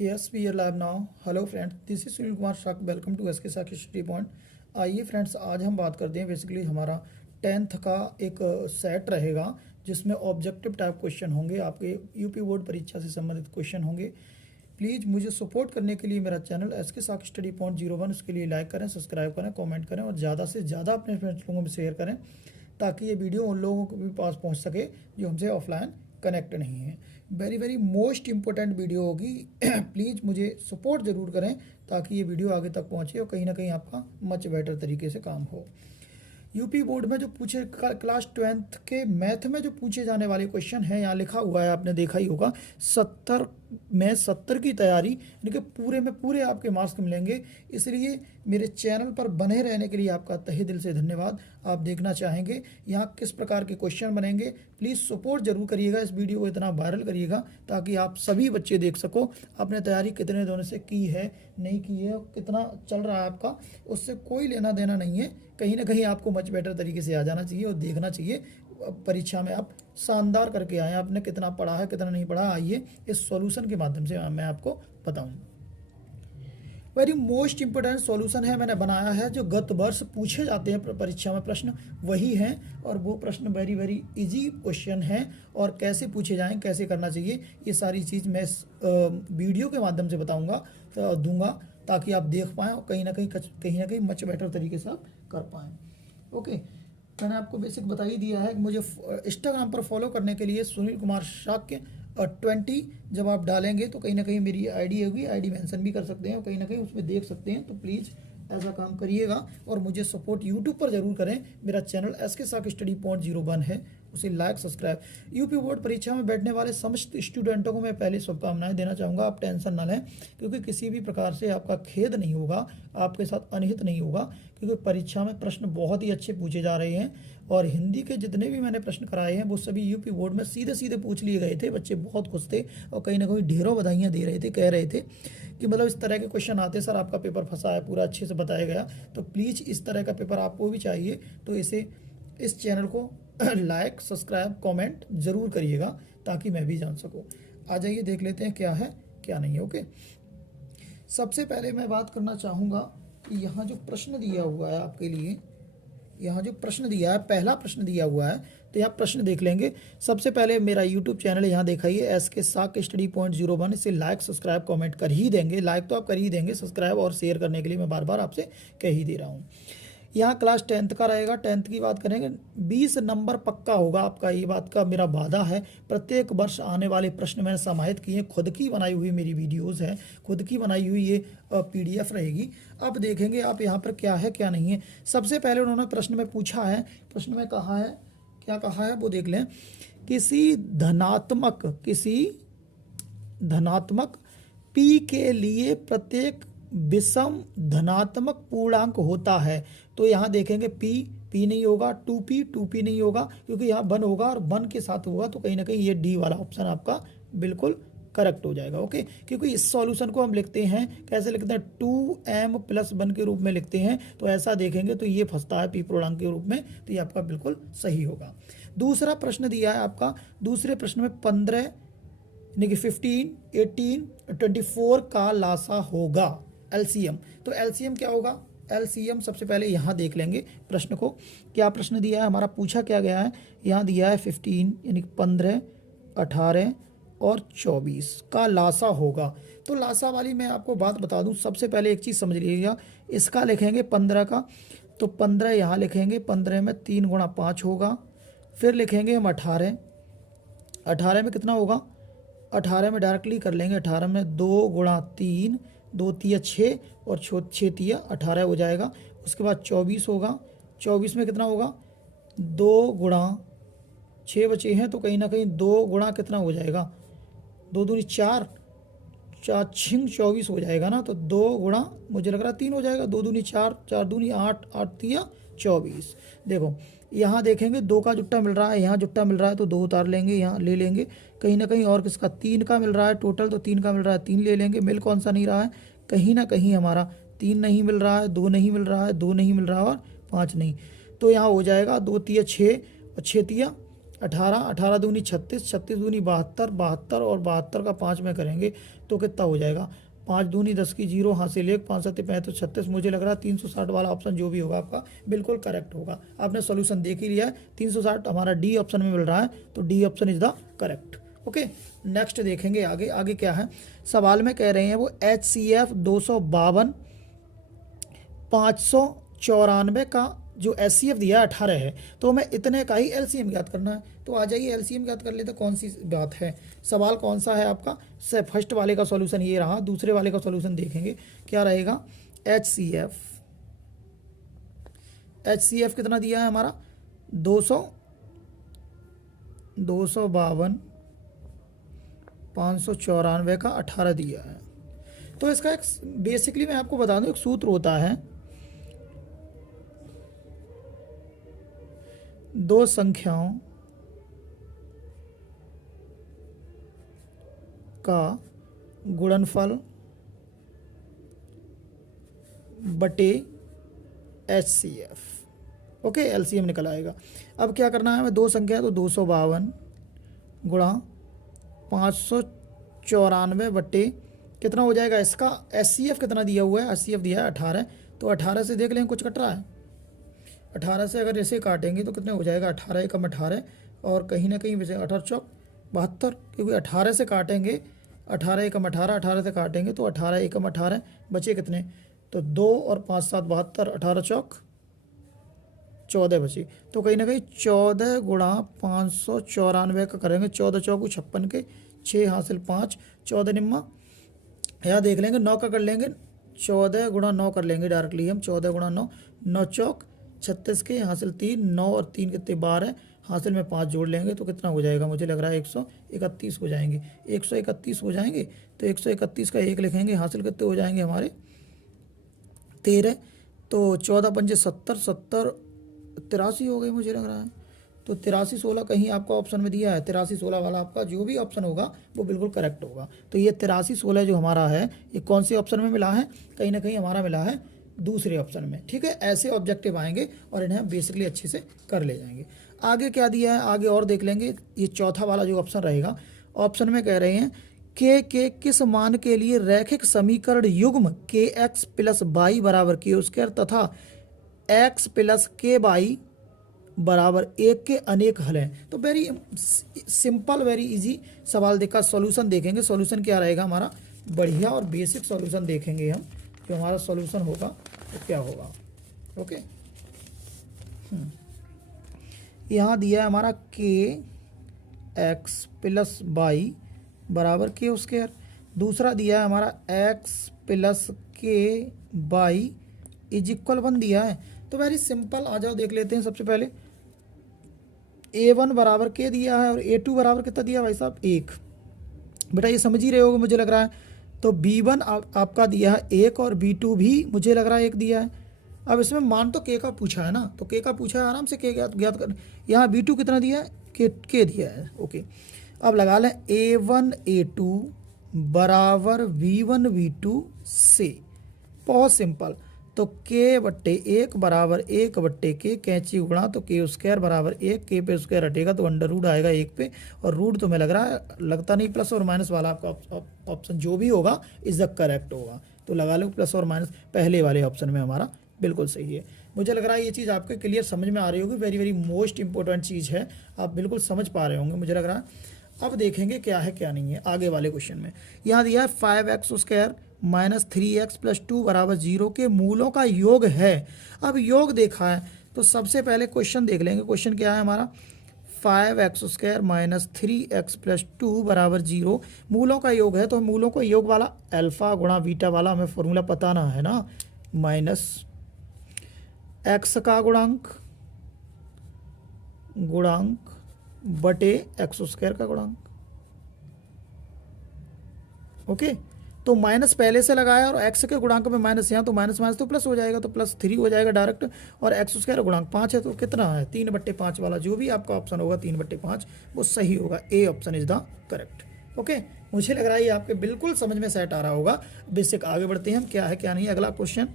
Yes, we are live now. Hello friends, this is Sunil Kumar शाक. Welcome to SK साकी study point. आइए friends, आज हम बात करते हैं बेसिकली हमारा 10th का एक सेट रहेगा जिसमें ऑब्जेक्टिव टाइप क्वेश्चन होंगे, आपके यूपी बोर्ड परीक्षा से संबंधित क्वेश्चन होंगे. प्लीज़ मुझे सपोर्ट करने के लिए मेरा चैनल एसके साकी स्टडी पॉइंट 01 उसके लिए लाइक करें, सब्सक्राइब करें, कमेंट करें और ज़्यादा से ज़्यादा अपने फ्रेंड्स लोगों में शेयर करें ताकि ये वीडियो उन लोगों के भी पास पहुँच सके जो हमसे ऑफलाइन कनेक्ट नहीं है. Very very most important video होगी. प्लीज़ मुझे सपोर्ट ज़रूर करें ताकि ये वीडियो आगे तक पहुँचे और कहीं ना कहीं आपका मच बेटर तरीके से काम हो. यूपी बोर्ड में जो पूछे क्लास 10th के मैथ में जो पूछे जाने वाले क्वेश्चन हैं, यहाँ लिखा हुआ है, आपने देखा ही होगा 70 में 70 की तैयारी, यानी कि पूरे में पूरे आपके मार्क्स मिलेंगे. इसलिए मेरे चैनल पर बने रहने के लिए आपका तहे दिल से धन्यवाद. आप देखना चाहेंगे यहाँ किस प्रकार के क्वेश्चन बनेंगे, प्लीज़ सपोर्ट जरूर करिएगा, इस वीडियो को इतना वायरल करिएगा ताकि आप सभी बच्चे देख सको आपने तैयारी कितने दिनों से की है, नहीं की है, कितना चल रहा है आपका, उससे कोई लेना देना नहीं है. कहीं ना कहीं आपको मच बेटर तरीके से आ जाना चाहिए और देखना चाहिए परीक्षा में आप शानदार करके आए. आपने कितना पढ़ा है, कितना नहीं पढ़ा, आइए इस सॉल्यूशन के माध्यम से मैं आपको बताऊं. वेरी मोस्ट इंपोर्टेंट सॉल्यूशन है, मैंने बनाया है. जो गत वर्ष पूछे जाते हैं परीक्षा में प्रश्न वही हैं और वो प्रश्न वेरी वेरी इजी क्वेश्चन हैं और कैसे पूछे जाएं, कैसे करना चाहिए, ये सारी चीज़ मैं इस वीडियो के माध्यम से बताऊंगा दूंगा ताकि आप देख पाएँ और कहीं ना कहीं मच बेटर तरीके से आप कर पाएँ. ओके, मैंने आपको बेसिक बता ही दिया है. मुझे इंस्टाग्राम पर फॉलो करने के लिए सुनील कुमार शाक्य 20 जब आप डालेंगे तो कहीं ना कहीं मेरी आईडी होगी, आईडी मेंशन भी कर सकते हैं और कहीं ना कहीं उसमें देख सकते हैं. तो प्लीज़ ऐसा काम करिएगा और मुझे सपोर्ट यूट्यूब पर ज़रूर करें. मेरा चैनल एसके साकी स्टडी पॉइंट 01 है, उसे लाइक सब्सक्राइब. यूपी बोर्ड परीक्षा में बैठने वाले समस्त स्टूडेंटों को मैं पहले शुभकामनाएं देना चाहूँगा. आप टेंशन ना लें क्योंकि किसी भी प्रकार से आपका खेद नहीं होगा, आपके साथ अनहित नहीं होगा, क्योंकि परीक्षा में प्रश्न बहुत ही अच्छे पूछे जा रहे हैं और हिंदी के जितने भी मैंने प्रश्न कराए हैं वो सभी यूपी बोर्ड में सीधे सीधे पूछ लिए गए थे. बच्चे बहुत खुश थे और कहीं ना कहीं ढेरों बधाइयाँ दे रहे थे, कह रहे थे कि मतलब इस तरह के क्वेश्चन आते, सर आपका पेपर फंसा है, पूरा अच्छे से बताया गया. तो प्लीज़ इस तरह का पेपर आपको भी चाहिए तो इस चैनल को लाइक सब्सक्राइब कमेंट ज़रूर करिएगा ताकि मैं भी जान सकूं. आ जाइए देख लेते हैं क्या है क्या नहीं है. ओके, सबसे पहले मैं बात करना चाहूँगा कि यहाँ जो प्रश्न दिया हुआ है आपके लिए, यहाँ जो प्रश्न दिया है, पहला प्रश्न दिया हुआ है तो यहाँ प्रश्न देख लेंगे. सबसे पहले मेरा यूट्यूब चैनल है, यहाँ दिखाइए एसके साकी स्टडी पॉइंट 01. इसे लाइक सब्सक्राइब कमेंट कर ही देंगे, लाइक तो आप कर ही देंगे, सब्सक्राइब और शेयर करने के लिए मैं बार बार आपसे कह ही दे रहा हूँ. यहाँ क्लास 10th का रहेगा. 10th की बात करेंगे, 20 नंबर पक्का होगा आपका, ये बात का मेरा वादा है. प्रत्येक वर्ष आने वाले प्रश्न मैंने समाहित किए, खुद की बनाई हुई मेरी वीडियोस है, खुद की बनाई हुई ये PDF रहेगी. अब देखेंगे आप यहाँ पर क्या है क्या नहीं है. सबसे पहले उन्होंने प्रश्न में पूछा है, प्रश्न में कहा है, क्या कहा है वो देख लें. किसी धनात्मक P के लिए प्रत्येक विषम धनात्मक पूर्णांक होता है. तो यहाँ देखेंगे P नहीं होगा, 2P नहीं होगा क्योंकि यहाँ 1 होगा और 1 के साथ होगा तो कहीं ना कहीं ये D वाला ऑप्शन आपका बिल्कुल करेक्ट हो जाएगा. ओके, क्योंकि इस सॉल्यूशन को हम लिखते हैं, कैसे लिखते हैं, 2m+1 के रूप में लिखते हैं. तो ऐसा देखेंगे तो ये फंसता है P पूर्णांक के रूप में, तो ये आपका बिल्कुल सही होगा. दूसरा प्रश्न दिया है आपका, दूसरे प्रश्न में 15 यानी कि 15, 18, 24 का लासा होगा LCM. तो LCM क्या होगा, LCM सबसे पहले यहाँ देख लेंगे प्रश्न को. क्या प्रश्न दिया है हमारा, पूछा क्या गया है, यहाँ दिया है 15 यानी 15, 18 और 24 का लासा होगा. तो लासा वाली मैं आपको बात बता दूं, सबसे पहले एक चीज़ समझ लीजिएगा. इसका लिखेंगे 15 का, तो 15 यहाँ लिखेंगे, 15 में 3 गुणा 5 होगा. फिर लिखेंगे हम 18, 18 में कितना होगा, 18 में डायरेक्टली कर लेंगे, 18 में 2 गुणा 3, 2 तिया 6 और 6 तिया 18 हो जाएगा. उसके बाद 24 होगा, 24 में कितना होगा, 2 गुणा 6 बचे हैं तो कहीं ना कहीं 2 गुणा कितना हो जाएगा, 2 दूनी 4, 4 छिंग 24 हो जाएगा ना. तो 2 गुणा मुझे लग रहा है 3 हो जाएगा, 2 दूनी 4, 4 दूनी 8, 8 तिया 24. देखो यहाँ देखेंगे 2 का जुट्टा मिल रहा है, यहाँ जुट्टा मिल रहा है तो 2 उतार लेंगे, यहाँ ले लेंगे. कहीं ना कहीं और किसका 3 का मिल रहा है टोटल, तो 3 का मिल रहा है, 3 ले लेंगे. मिल कौन सा नहीं रहा है, कहीं ना कहीं हमारा 3 नहीं मिल रहा है, 2 नहीं मिल रहा है, 2 नहीं मिल रहा है और 5 नहीं. तो यहाँ हो जाएगा 2 तिया 6 और 6 तिया 18, 18 दूनी 36, 36 दूनी 72, 72 और 72 का 5 में करेंगे तो कितना हो जाएगा, 5 दूनी 10 की 0, हासिल 1, 5 7 35 36। मुझे लग रहा है 360 वाला ऑप्शन जो भी होगा आपका बिल्कुल करेक्ट होगा। आपने सॉल्यूशन देख ही लिया है, 360 हमारा डी ऑप्शन में मिल रहा है, तो D option is the correct. Okay, next देखेंगे आगे। आगे क्या है, सवाल में कह रहे हैं वो HCF 252 594 का जो HCF दिया 18 है, तो हमें इतने का ही LCM ज्ञात करना है। तो आ जाइए LCM ज्ञात कर लेते, कौन सी बात है। सवाल कौन सा है आपका, फर्स्ट वाले का सॉल्यूशन ये रहा, दूसरे वाले का सॉल्यूशन देखेंगे क्या रहेगा। HCF कितना दिया है हमारा, 252 594 का 18 दिया है। तो इसका एक बेसिकली मैं आपको बता दूं, एक सूत्र होता है, दो संख्याओं का गुणनफल बटे HCF। ओके, LCM निकल आएगा। अब क्या करना है हमें, दो संख्या है तो 252 गुणा 594 बटे कितना हो जाएगा इसका, HCF कितना दिया हुआ है, HCF दिया है 18, तो 18 से देख लें कुछ कट रहा है, 18 से अगर ऐसे काटेंगे तो कितने हो जाएगा, 18 एकम 18 और कहीं ना कहीं वैसे 18 चौक 72, क्योंकि 18 से काटेंगे, 18 एकम 18, 18 से काटेंगे तो 18 एकम 18 बचे कितने, तो 2 और 5 7 72, 18 चौक 14 बची। तो कहीं ना कहीं 14 गुणा 594 का करेंगे, 14 चौक 56 के 6 हासिल 5, 14 निम्मा यहाँ देख लेंगे 9 का कर लेंगे, 14 गुणा 9 कर लेंगे डायरेक्टली हम, 14 गुणा 9, 9 चौक 36 के हासिल 3, 9 और 3 कितने 12, हासिल में 5 जोड़ लेंगे तो कितना हो जाएगा, मुझे लग रहा है 131 हो जाएंगे, 131 हो जाएंगे। तो 131 का 1 लिखेंगे, हासिल कितने हो जाएंगे हमारे 13, तो 14 पंजे 70, 70 83 हो गई मुझे लग रहा है। तो 83 16 कहीं आपका ऑप्शन में दिया है, 83 16 वाला आपका जो भी ऑप्शन होगा वो बिल्कुल करेक्ट होगा। तो ये 83 16 जो हमारा है, ये कौन से ऑप्शन में मिला है, कहीं ना कहीं हमारा मिला है दूसरे ऑप्शन में। ठीक है, ऐसे ऑब्जेक्टिव आएंगे और इन्हें बेसिकली अच्छे से कर ले जाएंगे। आगे क्या दिया है, आगे और देख लेंगे। ये चौथा वाला जो ऑप्शन रहेगा, ऑप्शन में कह रहे हैं के किस मान के लिए रैखिक समीकरण युग्म kx प्लस बाई बराबर के स्क्वायर तथा x प्लस के बाई बराबर 1 के अनेक हल हैं। तो वेरी सिंपल वेरी इजी सवाल देखा, सॉल्यूशन देखेंगे। सॉल्यूशन क्या रहेगा हमारा, बढ़िया और बेसिक सॉल्यूशन देखेंगे हम, जो हमारा सॉल्यूशन होगा तो क्या होगा। ओके, यहाँ दिया है हमारा kx प्लस बाई बराबर के स्क्वायर, दूसरा दिया है हमारा x प्लस के बाई इज इक्वल 1 दिया है। तो वेरी सिंपल, आ जाओ देख लेते हैं। सबसे पहले a1 बराबर के दिया है और a2 बराबर कितना दिया भाई साहब 1। बेटा ये समझ ही रहे होगे मुझे लग रहा है। तो b1 आपका दिया है 1 और b2 भी मुझे लग रहा है 1 दिया है। अब इसमें मान तो k का पूछा है ना, तो k का पूछा है, आराम से k ज्ञात कर। यहाँ b2 कितना दिया है, k दिया है। ओके, अब लगा लें a1 a2 बराबर v1 v2 से, बहुत सिंपल। तो k बट्टे 1 बराबर 1 बट्टे k, कैंची उड़ा तो k स्क्वायर बराबर 1, k पे स्क्वायर हटेगा तो अंडर रूट आएगा 1 पे, और रूट तो मैं लग रहा है लगता नहीं, प्लस और माइनस वाला आपका ऑप्शन जो भी होगा इज द करेक्ट होगा। तो लगा लो प्लस और माइनस, पहले वाले ऑप्शन में हमारा बिल्कुल सही है। मुझे लग रहा है ये चीज़ आपके क्लियर समझ में आ रही होगी, वेरी वेरी मोस्ट इंपॉर्टेंट चीज़ है, आप बिल्कुल समझ पा रहे होंगे मुझे लग रहा है। अब देखेंगे क्या है क्या नहीं है आगे वाले क्वेश्चन में। यहाँ दिया है 5x square minus 3x plus 2 बराबर 0 के मूलों का योग है। अब योग देखा है तो सबसे पहले क्वेश्चन देख लेंगे। क्वेश्चन क्या है हमारा, 5x square minus 3x plus 2 बराबर 0 मूलों का योग है। तो मूलों को योग वाला अल्फा गुणा बीटा वाला हमें फॉर्मूला पता ना है ना, माइनस x का गुणांक बटे एक्स स्क्वायर का गुणांक। ओके, तो माइनस पहले से लगाया और x के गुणांक में माइनस, यहाँ तो माइनस माइनस तो प्लस हो जाएगा, तो प्लस 3 हो जाएगा डायरेक्ट, और एक्स स्क्वायर गुणांक 5 है तो कितना है 3/5 वाला जो भी आपका ऑप्शन होगा 3/5 वो सही होगा। A option is the correct. Okay, मुझे लग रहा है ये आपके बिल्कुल समझ में सेट आ रहा होगा। बेसिक आगे बढ़ते हैं हम, क्या है क्या नहीं। अगला क्वेश्चन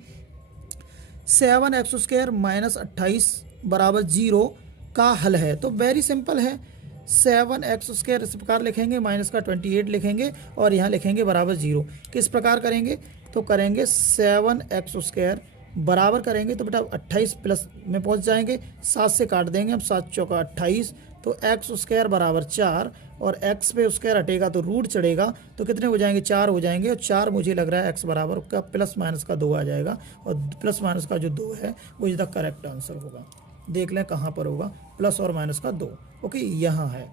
7x स्क्वायर माइनस 28 बराबर 0 का हल है। तो वेरी सिंपल है, 7x² इस प्रकार लिखेंगे, माइनस का 28 लिखेंगे और यहाँ लिखेंगे बराबर 0। किस प्रकार करेंगे? तो करेंगे 7x² बराबर करेंगे तो बेटा 28 प्लस में पहुँच जाएंगे, 7 से काट देंगे हम, 7 चौका 28, तो x² बराबर 4 और x पे स्क्वायर हटेगा तो रूट चढ़ेगा, तो कितने हो जाएंगे? 4 हो जाएंगे। और 4 मुझे लग रहा है x बराबर का प्लस माइनस का 2 आ जाएगा, और प्लस माइनस का जो 2 है वो इसका करेक्ट आंसर होगा। देख लें कहाँ पर होगा, प्लस और माइनस का 2। ओके, यहाँ है,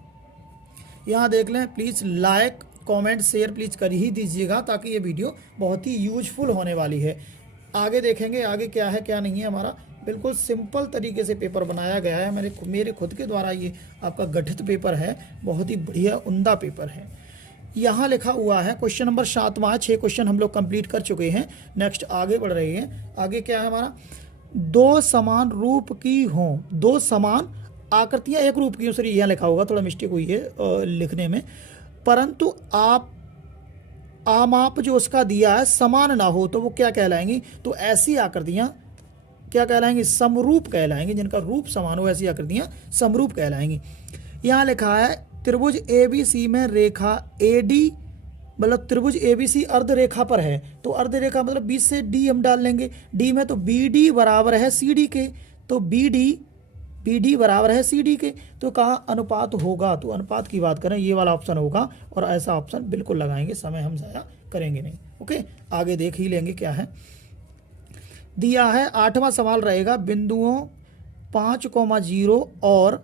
यहाँ देख लें। Please like comment share please कर ही दीजिएगा, ताकि ये वीडियो बहुत ही यूजफुल होने वाली है। आगे देखेंगे आगे क्या है क्या नहीं है। हमारा बिल्कुल सिंपल तरीके से पेपर बनाया गया है, मेरे खुद के द्वारा ये आपका गठित पेपर है, बहुत ही बढ़िया उम्दा पेपर है। यहाँ लिखा हुआ है क्वेश्चन नंबर 7वां, 6 क्वेश्चन हम लोग कंप्लीट कर चुके हैं। नेक्स्ट आगे बढ़ रहे हैं। आगे क्या है हमारा? दो समान रूप की हों, दो समान आकृतियाँ एक रूप की हों, सॉरी यहाँ लिखा होगा, थोड़ा मिस्टेक हुई है लिखने में, परंतु आमाप जो उसका दिया है समान ना हो, तो वो क्या कहलाएंगी? तो ऐसी आकृतियाँ क्या कहलाएंगी? समरूप कहलाएंगी। जिनका रूप समान हो ऐसी आकृतियाँ समरूप कहलाएंगी। यहाँ लिखा है त्रिभुज ABC में रेखा AD, मतलब त्रिभुज ABC अर्ध रेखा पर है, तो अर्ध रेखा मतलब बीच से D हम डाल लेंगे, D में तो BD बराबर है CD के, तो BD बराबर है CD के, तो कहाँ अनुपात होगा? तो अनुपात की बात करें ये वाला ऑप्शन होगा, और ऐसा ऑप्शन बिल्कुल लगाएंगे, समय हम ज़्यादा करेंगे नहीं। ओके, आगे देख ही लेंगे क्या है दिया है। 8वां सवाल रहेगा, बिंदुओं 5,0 और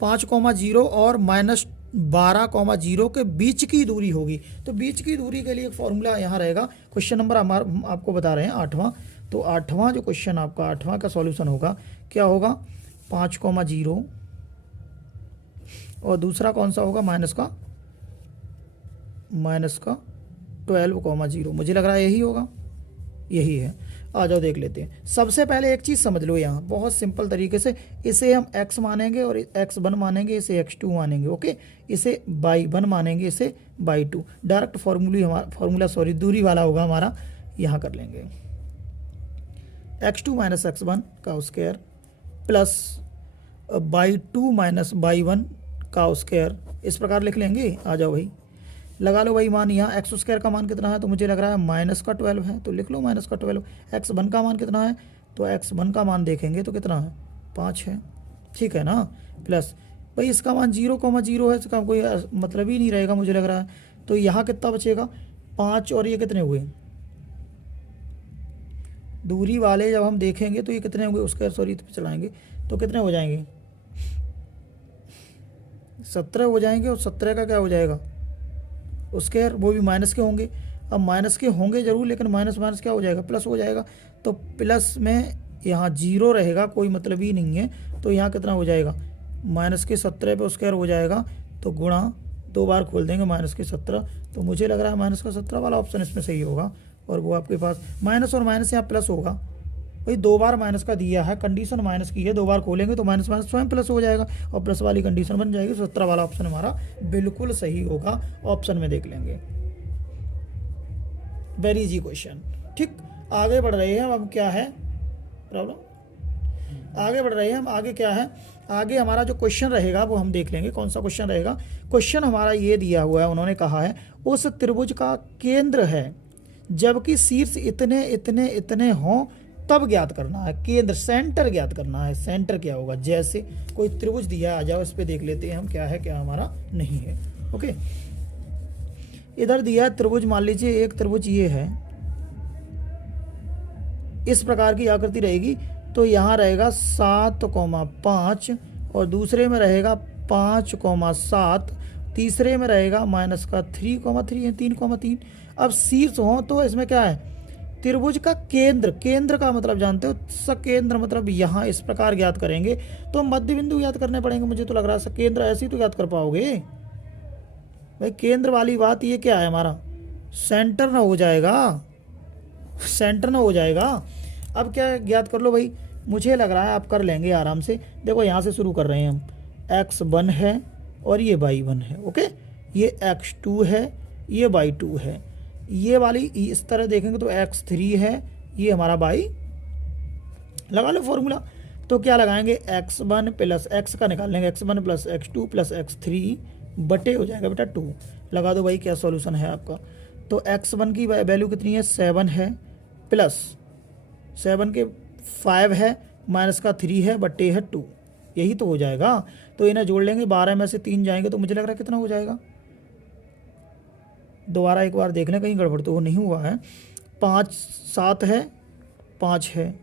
5,0 और -12,0 के बीच की दूरी होगी। तो बीच की दूरी के लिए एक फॉर्मूला यहाँ रहेगा। क्वेश्चन नंबर हम आपको बता रहे हैं 8वां, तो 8वां जो क्वेश्चन आपका 8वां का सॉल्यूशन होगा क्या होगा? 5,0 और दूसरा कौन सा होगा? माइनस का 12,0। मुझे लग रहा है यही होगा, यही है। आ जाओ देख लेते हैं। सबसे पहले एक चीज़ समझ लो, यहाँ बहुत सिंपल तरीके से इसे हम x मानेंगे और x1 मानेंगे, इसे x2 मानेंगे। ओके, इसे y1 मानेंगे, इसे y2। डायरेक्ट फॉर्मूला दूरी वाला होगा हमारा, यहाँ कर लेंगे। x2 माइनस x1 का square plus y2 minus y1 का स्क्वायर, इस प्रकार लिख लेंगे। आ जाओ भाई लगा लो भाई मान। यहाँ x² का मान कितना है? तो मुझे लग रहा है -12 है, तो लिख लो -12। x1 का मान कितना है? तो x1 का मान देखेंगे तो कितना है? 5 है, ठीक है ना। प्लस भाई इसका मान 0,0 है, इसका कोई मतलब ही नहीं रहेगा मुझे लग रहा है। तो यहाँ कितना बचेगा? 5, और ये कितने हुए? दूरी वाले जब हम देखेंगे तो ये कितने होंगे? उसके चलाएंगे तो कितने हो जाएंगे? 17 हो जाएंगे, और 17 का क्या हो जाएगा? उसके वो भी माइनस के होंगे। अब माइनस के होंगे जरूर, लेकिन माइनस माइनस क्या हो जाएगा? प्लस हो जाएगा। तो प्लस में यहाँ 0 रहेगा, कोई मतलब ही नहीं है। तो यहाँ कितना हो जाएगा? -17 पे स्क्वायर हो जाएगा, तो गुणा 2 बार खोल देंगे -17। तो मुझे लग रहा है -17 वाला ऑप्शन इसमें सही होगा। और वो आपके पास माइनस और माइनस यहाँ प्लस होगा भाई, 2 बार माइनस का दिया है, कंडीशन माइनस की है, 2 बार खोलेंगे तो माइनस माइनस स्वयं प्लस हो जाएगा, और प्लस वाली कंडीशन बन जाएगी। 17 वाला ऑप्शन हमारा बिल्कुल सही होगा। ऑप्शन में देख लेंगे, वेरी इजी क्वेश्चन। ठीक, आगे बढ़ रहे हैं अब क्या है प्रॉब्लम? आगे बढ़ रहे हैं हम, आगे क्या है? आगे हमारा जो क्वेश्चन रहेगा वो हम देख लेंगे कौन सा क्वेश्चन रहेगा। क्वेश्चन हमारा ये दिया हुआ है, उन्होंने कहा है उस त्रिभुज का केंद्र है जबकि शीर्ष इतने इतने इतने हों तब ज्ञात करना है। केंद्र, सेंटर ज्ञात करना है। सेंटर क्या होगा? जैसे कोई त्रिभुज दिया, आ जाओ इस पे देख लेते हैं हम क्या है क्या हमारा नहीं है। ओके, इधर दिया है त्रिभुज, मान लीजिए एक त्रिभुज ये है, इस प्रकार की आकृति रहेगी। तो यहाँ रहेगा 7,5 और दूसरे में रहेगा 5,7, तीसरे में रहेगा -3,3 है, 3,3। अब शीर्ष हो तो इसमें क्या है? त्रिभुज का केंद्र, केंद्र का मतलब जानते हो, सकेंद्र मतलब यहाँ इस प्रकार ज्ञात करेंगे तो मध्य बिंदु ज्ञात करने पड़ेंगे। मुझे तो लग रहा है सकेंद्र ऐसे ही तो ज्ञात कर पाओगे भाई। केंद्र वाली बात ये क्या है हमारा? सेंटर ना हो जाएगा, सेंटर ना हो जाएगा। अब क्या ज्ञात कर लो भाई, मुझे लग रहा है आप कर लेंगे आराम से। देखो यहाँ से शुरू कर रहे हैं हम, x1 है और ये y1 है। ओके, ये x2 है, ये y2 है। ये वाली इस तरह देखेंगे तो x3 है, ये हमारा y, लगा लो फॉर्मूला। तो क्या लगाएंगे, x1 प्लस एक्स का निकाल लेंगे, x1 plus x2 plus x3 बटे हो जाएगा बेटा 2। लगा दो भाई, क्या सॉल्यूशन है आपका। तो x1 की वैल्यू कितनी है, 7 है, प्लस 7 के 5 है, माइनस का 3 है, बटे है 2, यही तो हो जाएगा। तो इन्हें जोड़ लेंगे, 12 में से 3 जाएंगे तो मुझे लग रहा है कितना हो जाएगा, दोबारा एक बार देख लें कहीं गड़बड़ तो वो नहीं हुआ है। 5 7 है, 5 है,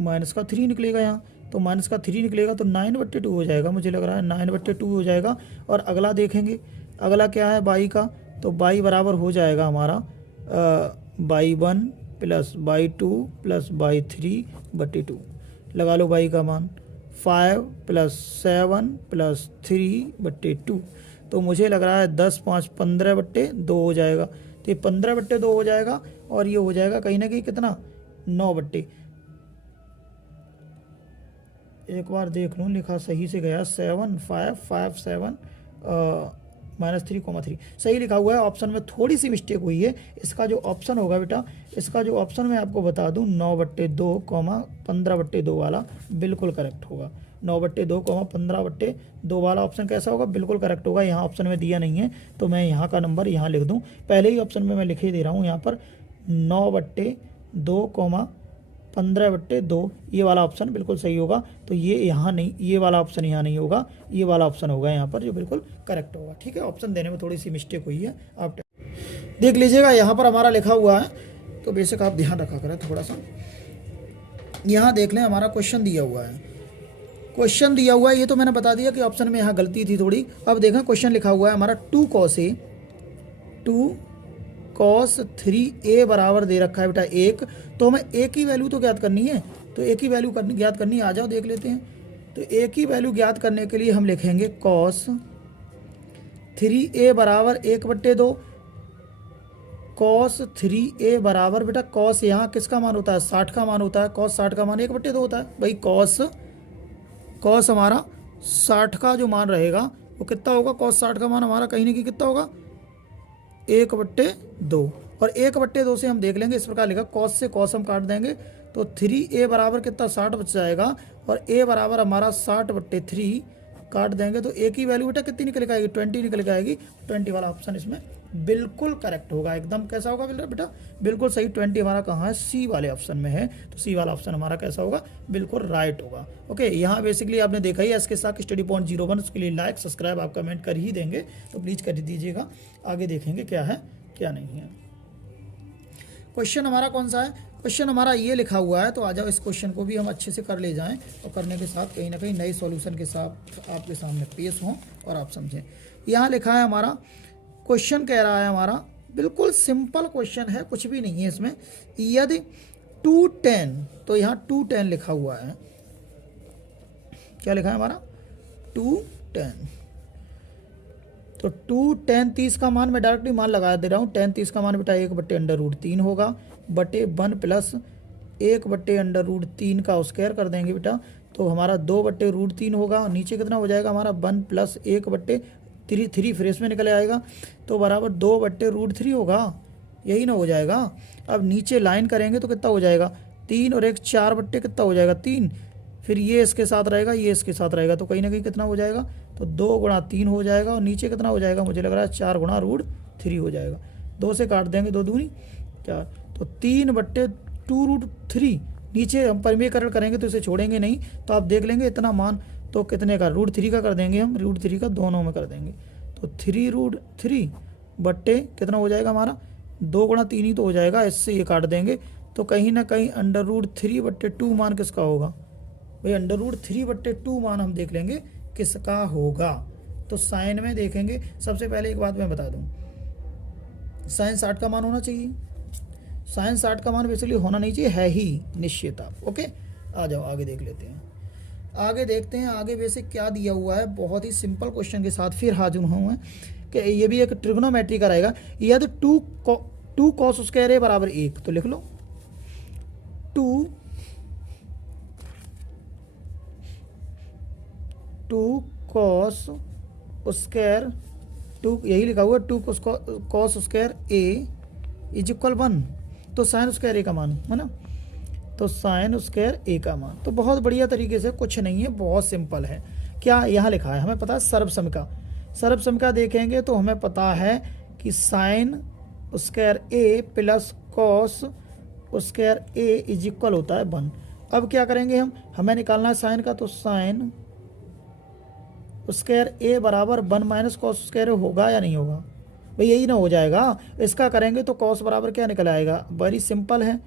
माइनस का 3 निकलेगा यहाँ, तो माइनस का 3 निकलेगा तो 9/2 हो जाएगा, मुझे लग रहा है 9/2 हो जाएगा। और अगला देखेंगे, अगला क्या है बाई का, तो बाई बराबर हो जाएगा हमारा by 1 plus by 2 plus by 3/2। लगा लो बाई का मान 5 प्लस 7 प्लस 3/2, तो मुझे लग रहा है 10 5 15/2 हो जाएगा। तो ये 15/2 हो जाएगा, और ये हो जाएगा कहीं ना कहीं कितना, 9/, एक बार देख लूँ लिखा सही से गया, 7 5 5 7 -3, सही लिखा हुआ है। ऑप्शन में थोड़ी सी मिस्टेक हुई है। इसका जो ऑप्शन होगा बेटा, इसका जो ऑप्शन मैं आपको बता दूं 9/2, 15/2 वाला बिल्कुल करेक्ट होगा। 9/2, 15/2 वाला ऑप्शन कैसा होगा, बिल्कुल करेक्ट होगा। यहाँ ऑप्शन में दिया नहीं है तो मैं यहाँ का नंबर यहाँ लिख दूँ, पहले ही ऑप्शन में मैं लिख ही दे रहा हूँ यहाँ पर 9/2, 15/2, ये वाला ऑप्शन बिल्कुल सही होगा। तो ये यहाँ नहीं, ये वाला ऑप्शन यहाँ नहीं होगा, ये वाला ऑप्शन होगा यहाँ पर जो बिल्कुल करेक्ट होगा। ठीक है, ऑप्शन देने में थोड़ी सी मिस्टेक हुई है, आप देख लीजिएगा। यहाँ पर हमारा लिखा हुआ है, तो बेशक आप ध्यान रखा करें थोड़ा सा। यहाँ देख लें, हमारा क्वेश्चन दिया हुआ है, क्वेश्चन दिया हुआ है, ये तो मैंने बता दिया कि ऑप्शन में यहाँ गलती थी थोड़ी। अब देखें क्वेश्चन लिखा हुआ है हमारा 2 cos 3a बराबर दे रखा है बेटा 1। तो हमें a की वैल्यू तो ज्ञात करनी है, तो a की वैल्यू ज्ञात करनी है, आ जाओ देख लेते हैं। तो a की वैल्यू ज्ञात करने के लिए हम लिखेंगे cos 3a बराबर 1/2। cos 3a बराबर बेटा, cos यहाँ किसका मान होता है, 60 का मान होता है, cos 60 का मान 1/2 होता है भाई। cos हमारा 60 का जो मान रहेगा वो कितना होगा, cos 60 का मान हमारा कहीं ना कहीं कितना होगा, 1/2। और 1/2 से हम देख लेंगे, इस प्रकार लिखा, cos से cos हम काट देंगे तो 3a बराबर कितना, 60 बच जाएगा। और a बराबर हमारा 60/3 काट देंगे तो a की वैल्यू बेटा कितनी निकल के आएगी, 20 निकल के आएगी। 20 वाला ऑप्शन इसमें बिल्कुल करेक्ट होगा, एकदम कैसा होगा बेटा, बिल्कुल सही। 20 हमारा कहाँ है, सी वाले ऑप्शन में है, तो सी वाला ऑप्शन हमारा कैसा होगा, बिल्कुल राइट होगा। ओके, यहाँ बेसिकली आपने देखा ही एसके साथ स्टडी पॉइंट 01, उसके लिए लाइक सब्सक्राइब आप कमेंट कर ही देंगे, तो प्लीज़ कर दीजिएगा। आगे देखेंगे क्या है क्या नहीं है। क्वेश्चन हमारा कौन सा है, क्वेश्चन हमारा ये लिखा हुआ है, तो आ जाओ इस क्वेश्चन को भी हम अच्छे से कर ले जाएं, और करने के साथ कहीं ना कहीं नए सॉल्यूशन के साथ आपके सामने पेश हों और आप समझें। यहाँ लिखा है हमारा, क्वेश्चन कह रहा है हमारा, बिल्कुल सिंपल क्वेश्चन है, कुछ भी नहीं है इसमें। यदि 210, तो यहाँ 210 लिखा हुआ है, क्या लिखा है हमारा, 210। तो 2 30 का मान मैं डायरेक्टली मान लगा दे रहा हूँ। 10 का मान बेटा 1/√3 होगा, बटे 1 प्लस 1/√3 का स्क्वायर कर देंगे बेटा, तो हमारा 2/√3 होगा। और नीचे कितना हो जाएगा हमारा, 1 प्लस 1/3 फ्रेश में निकल आएगा, तो बराबर 2/√3 होगा, यही ना हो जाएगा। अब नीचे लाइन करेंगे तो कितना हो जाएगा, 3 और 1 4 बट्टे कितना हो जाएगा, 3। फिर ये इसके साथ रहेगा, ये इसके साथ रहेगा, तो कहीं ना कहीं कितना हो जाएगा, तो 2 गुणा 3 हो जाएगा। और नीचे कितना हो जाएगा, मुझे लग रहा है 4 गुणा √3 हो जाएगा। 2 से काट देंगे, 2 दूनी 4, तो 3/2√3। नीचे हम परिमेयकरण करेंगे तो इसे छोड़ेंगे नहीं, तो आप देख लेंगे इतना मान, तो कितने का, √3 का कर देंगे हम, √3 का दोनों में कर देंगे, तो 3√3 बट्टे कितना हो जाएगा हमारा, 2 गुणा 3 ही तो हो जाएगा, इससे ये काट देंगे, तो कहीं ना कहीं √3/2 मान किसका होगा भाई, √3/2 मान हम देख लेंगे किसका होगा। तो साइन में देखेंगे, सबसे पहले एक बात मैं बता दूं, साइन 60 का मान होना चाहिए, साइन 60 का मान बेसिकली होना नहीं चाहिए, है ही निश्चित आप। ओके, आ जाओ आगे देख लेते हैं, आगे देखते हैं आगे बेसिक क्या दिया हुआ है। बहुत ही सिंपल क्वेश्चन के साथ फिर हाजिर हुआ हूँ कि ये भी एक ट्रिग्नोमेट्री का रहेगा। यदि 2 cos स्क्वायर बराबर 1, तो लिख लो 2 cos स्क्वायर 2, यही लिखा हुआ है 2 cos square a is equal 1, तो साइन स्क्वायर a का मान है ना, तो साइन स्क्वायर ए का मान। तो बहुत बढ़िया तरीके से, कुछ नहीं है, बहुत सिंपल है। क्या यहाँ लिखा है, हमें पता है सर्वसमिका। सर्वसमिका देखेंगे तो हमें पता है कि sine square A plus cos square A is equal होता है 1। अब क्या करेंगे हमें निकालना है साइन का, तो साइन स्क्वायर ए बराबर 1 माइनस कॉस स्क्वायर होगा या नहीं होगा भाई, यही ना हो जाएगा। इसका करेंगे तो कॉस बराबर क्या निकल आएगा, वेरी सिंपल है,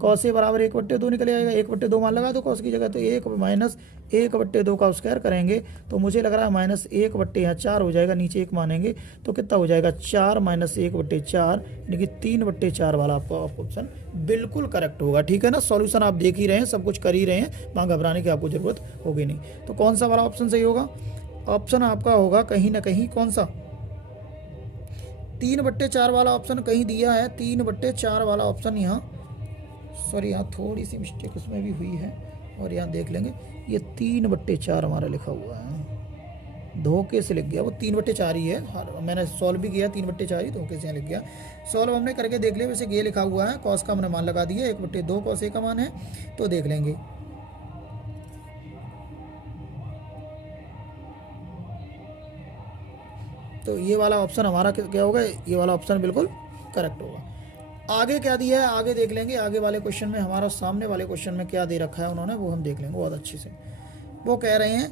कॉस ए बराबर 1/2 निकल आएगा। 1/2 मान लगा दो कॉस की जगह, तो 1 माइनस 1/2 का स्क्वायर करेंगे तो मुझे लग रहा है माइनस 1/4 हो जाएगा, नीचे 1 मानेंगे तो कितना हो जाएगा 4 माइनस 1/4 यानी कि 3/4 वाला आपका ऑप्शन बिल्कुल करेक्ट होगा। ठीक है ना, सॉल्यूशन आप देख ही रहे हैं, सब कुछ कर ही रहे हैं, वहाँ घबराने की आपको ज़रूरत होगी नहीं। तो कौन सा वाला ऑप्शन सही होगा, ऑप्शन आपका होगा कहीं ना कहीं कौन सा, 3/4 वाला ऑप्शन कहीं दिया है, 3/4 वाला ऑप्शन यहाँ, सॉरी यहाँ थोड़ी सी मिस्टेक उसमें भी हुई है, और यहाँ देख लेंगे ये 3/4 हमारा लिखा हुआ है, धोखे से लिख गया, वो 3/4 ही है। मैंने सॉल्व भी किया 3/4 ही, धोखे से यहाँ लिख गया। सॉल्व हमने करके देख लिया, वैसे ये लिखा हुआ है, कॉस का हमने मान लगा दिया, 1/2 कॉस ए का मान है, तो देख लेंगे। तो ये वाला ऑप्शन हमारा क्या होगा, ये वाला ऑप्शन बिल्कुल करेक्ट होगा। आगे क्या दिया है, आगे देख लेंगे। आगे वाले क्वेश्चन में हमारा सामने वाले क्वेश्चन में क्या दे रखा है उन्होंने, वो हम देख लेंगे बहुत अच्छे से। वो कह रहे हैं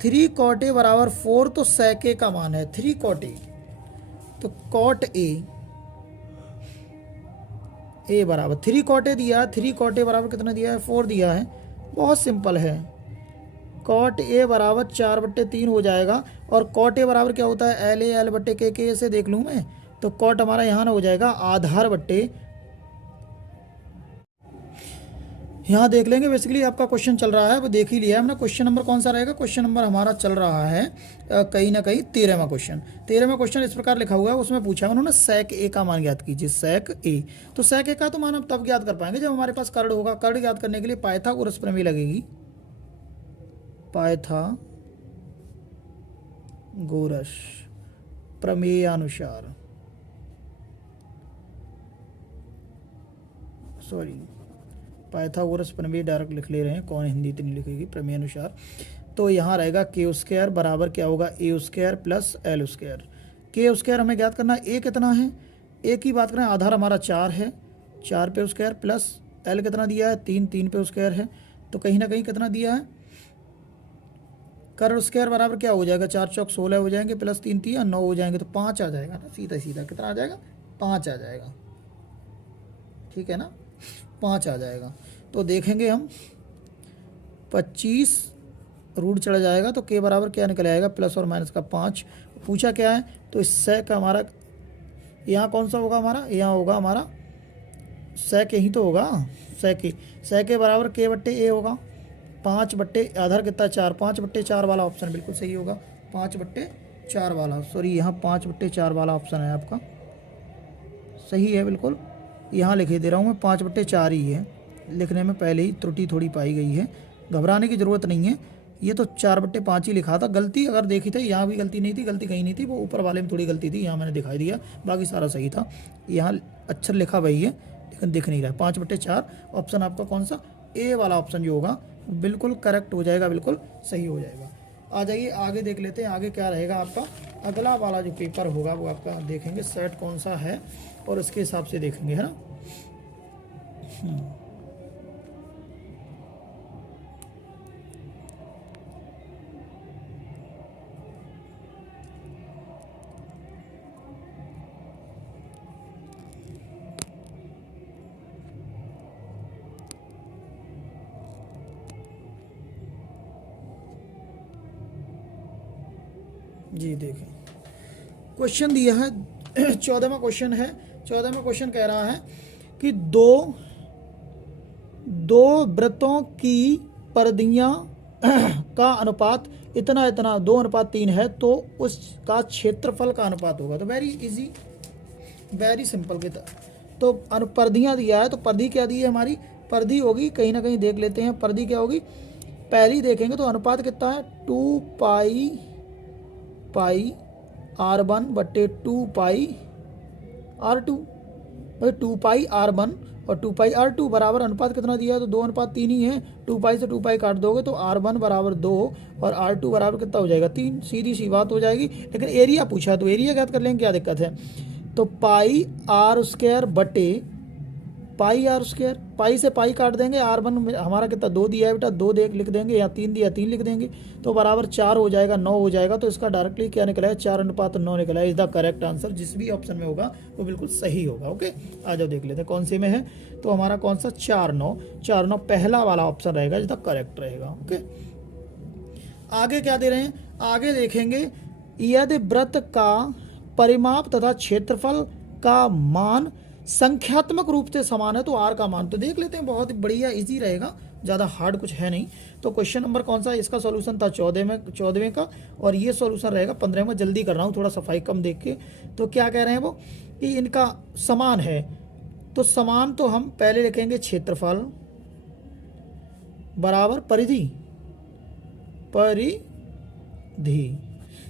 3 cot a बराबर 4, तो sec a का मान है 3 cot a, तो cot a बराबर 3 cot a दिया है, 3 cot a बराबर कितना दिया है 4 दिया है, बहुत सिंपल है। cot a बराबर 4/3 हो जाएगा, और cot a बराबर क्या होता है LA L/K से देख लूँ मैं, तो cot हमारा यहाँ ना हो जाएगा आधार बट्टे, यहाँ देख लेंगे। बेसिकली आपका क्वेश्चन चल रहा है, वो देख ही लिया हमने। क्वेश्चन नंबर कौन सा रहेगा, क्वेश्चन नंबर हमारा चल रहा है कहीं ना कहीं 13वां क्वेश्चन। 13वां क्वेश्चन इस प्रकार लिखा हुआ है, उसमें पूछा उन्होंने sec a का मान ज्ञात कीजिए, sec a। तो sec a का तो मान हम तब ज्ञात कर पाएंगे जब हमारे पास कर्ड होगा। कर्ड ज्ञात करने के लिए पाइथागोरस प्रमेय लगेगी, पाइथागोरस प्रमेयानुसार, सॉरी पाइथागोरस प्रमेय डायरेक्ट लिख ले रहे हैं, कौन हिंदी इतनी लिखेगी, प्रमेय अनुसार। तो यहाँ रहेगा के स्क्वायर बराबर क्या होगा ए स्क्वायर प्लस एल स्क्वायर। के स्क्वायर हमें ज्ञात करना है, ए कितना है, ए की बात करें आधार हमारा 4 है, 4 पे स्क्वायर प्लस एल कितना दिया है 3, 3 पे स्क्वायर है, तो कहीं ना कहीं कितना दिया है, कर स्क्वायर बराबर क्या हो जाएगा 4 चौक 16 हो जाएंगे, प्लस 3 3 9 हो जाएंगे, तो 5 आ जाएगा ना, सीधा सीधा कितना आ जाएगा 5 आ जाएगा। ठीक है ना, 5 आ जाएगा। तो देखेंगे हम 25 रूट चढ़ जाएगा, तो के बराबर क्या निकल आएगा प्लस और माइनस का 5। पूछा क्या है, तो इस sec का हमारा यहाँ कौन सा होगा, हमारा यहाँ होगा हमारा sec यही तो होगा, sec के बराबर k/a होगा, 5 आधार कितना 4, 5/4 वाला ऑप्शन बिल्कुल सही होगा, 5/4 वाला, सॉरी यहाँ 5/4 वाला ऑप्शन है आपका सही है बिल्कुल। यहाँ लिखे दे रहा हूँ मैं 5/4 ही है, लिखने में पहले ही त्रुटि थोड़ी पाई गई है, घबराने की ज़रूरत नहीं है। ये तो 4/5 ही लिखा था, गलती अगर देखी थी यहाँ भी गलती नहीं थी, गलती कहीं नहीं थी, वो ऊपर वाले में थोड़ी गलती थी, यहाँ मैंने दिखाई दिया, बाकी सारा सही था। यहाँ अक्षर लिखा वही है लेकिन दिख नहीं रहा है। 5/4 ऑप्शन आपका कौन सा, ए वाला ऑप्शन जो होगा बिल्कुल करेक्ट हो जाएगा, बिल्कुल सही हो जाएगा। आ जाइए आगे देख लेते हैं, आगे क्या रहेगा आपका अगला वाला जो पेपर होगा वो आपका देखेंगे सेट कौन सा है और उसके हिसाब से देखेंगे, है ना। जी देखें, क्वेश्चन दिया है 14वां क्वेश्चन है। 14वां क्वेश्चन कह रहा है कि दो वृत्तों की परिधियां का अनुपात इतना इतना 2:3 है, तो उसका क्षेत्रफल का अनुपात होगा। तो वेरी इजी, वेरी सिंपल की तो परिधियां दिया है, तो परिधि क्या दी है हमारी, परिधि होगी कहीं ना कहीं देख लेते हैं, परिधि क्या होगी, पहली देखेंगे तो अनुपात कितना है 2 पाई r1/2 पाई r2। भाई 2πr1 और 2πr2 बराबर अनुपात कितना दिया है, तो 2:3 ही है। 2π से 2π काट दोगे तो r1 बराबर 2 और r2 बराबर कितना हो जाएगा 3। सीधी सी बात हो जाएगी। लेकिन एरिया पूछा तो एरिया ज्ञात कर लेंगे, क्या दिक्कत है। तो पाई आर स्क्वायर बटे पाई आर स्क्वायर, पाई से पाई काट देंगे, r1 हमारा कितना 2 दिया है बेटा, 2 लिख देंगे, या 3 दिया 3 लिख देंगे, तो बराबर 4 हो जाएगा, 9 हो जाएगा। तो इसका डायरेक्टली क्या निकला है, 4:9 निकला है। Is the correct answer. जिस भी ऑप्शन में होगा वो बिल्कुल सही होगा। ओके, आ जाओ देख लेते हैं कौन से में है। तो हमारा कौन सा 4/9 पहला वाला ऑप्शन रहेगा, इज द करेक्ट रहेगा। ओके, आगे क्या दे रहे हैं, आगे देखेंगे यदि वृत्त का परिमाप तथा क्षेत्रफल का मान संख्यात्मक रूप से समान है तो आर का मान, तो देख लेते हैं, बहुत बढ़िया इजी रहेगा, ज़्यादा हार्ड कुछ है नहीं। तो क्वेश्चन नंबर कौन सा, इसका सॉल्यूशन था 14वें का, और ये सॉल्यूशन रहेगा 15वें। जल्दी कर रहा हूँ, थोड़ा सफाई कम देख के। तो क्या कह रहे हैं वो कि इनका समान है, तो समान तो हम पहले लिखेंगे क्षेत्रफल बराबर परिधि।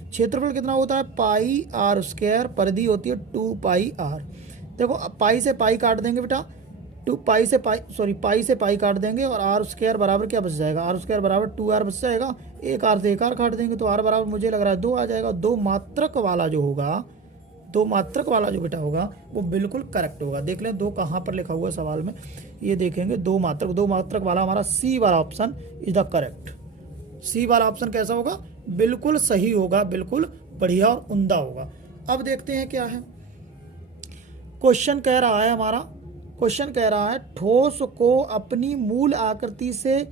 क्षेत्रफल कितना होता है, पाई आर स्क्वायर, परिधि होती है 2πr। देखो पाई से पाई काट देंगे बेटा, पाई से पाई काट देंगे, और आर स्क्वायर बराबर क्या बच जाएगा, आर स्क्वायर बराबर 2r बच जाएगा। एक आर से एक आर काट देंगे तो आर बराबर मुझे लग रहा है 2 आ जाएगा। दो मात्रक वाला जो बेटा होगा वो बिल्कुल करेक्ट होगा। देख लें 2 कहाँ पर लिखा हुआ है सवाल में, ये देखेंगे दो मात्रक वाला हमारा सी वाला ऑप्शन इज द करेक्ट। सी वाला ऑप्शन कैसा होगा, बिल्कुल सही होगा, बिल्कुल बढ़िया और उम्दा होगा। अब देखते हैं क्या है क्वेश्चन कह रहा है हमारा। क्वेश्चन कह रहा है ठोस को अपनी मूल आकृति से